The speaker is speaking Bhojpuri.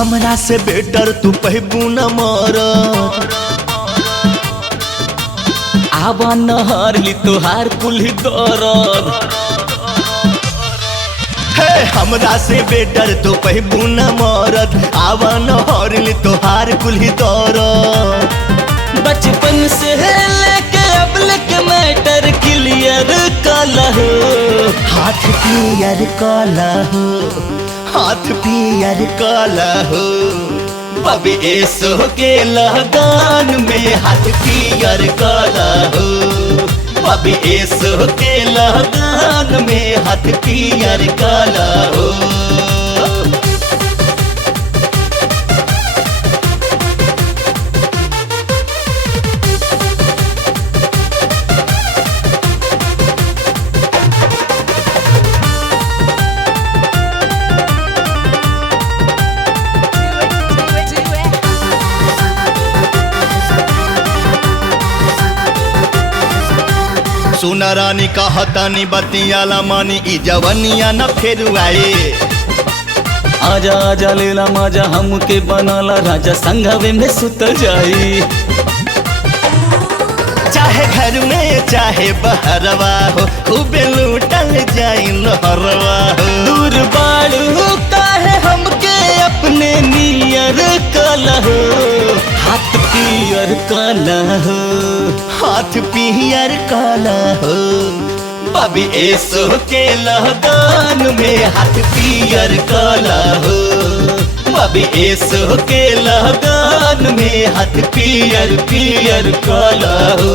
हमरा से बेटर तू पहबू न मरद। आवा नहर ली तोहार कुल्ही दरद। हे हमरा से बेटर तू पहबू न मरद, आवा नहर ली तोहार कुल्ही दरद। बचपन से लेके अब लेके मैटर क्लियर काला हो। हाथ पियर काला हो, हाथ पियर काला हो। बबी एसो के लगान में हाथ पियर काला हो। बबी एसो के लगान में हाथ पियर काला हो। सुना रानी कहतानी बतियाला मानी, ई जवनिया न फेर आए। आजा आजा लेला मजा हमके बनाला राजा, संघवे में सुतल जाई। चाहे घर में चाहे बहरवा हो, खूबे लूटल जाई लहरवा हो। दूर बाड़ू काहे हमके अपने नियर काला हो। हाथ पियर काला हो, हाथ पियर काला हो। बबी एसो के लगान में हाथ पियर काला हो। बबी एसो के लगान में हाथ पियर पियर काला हो।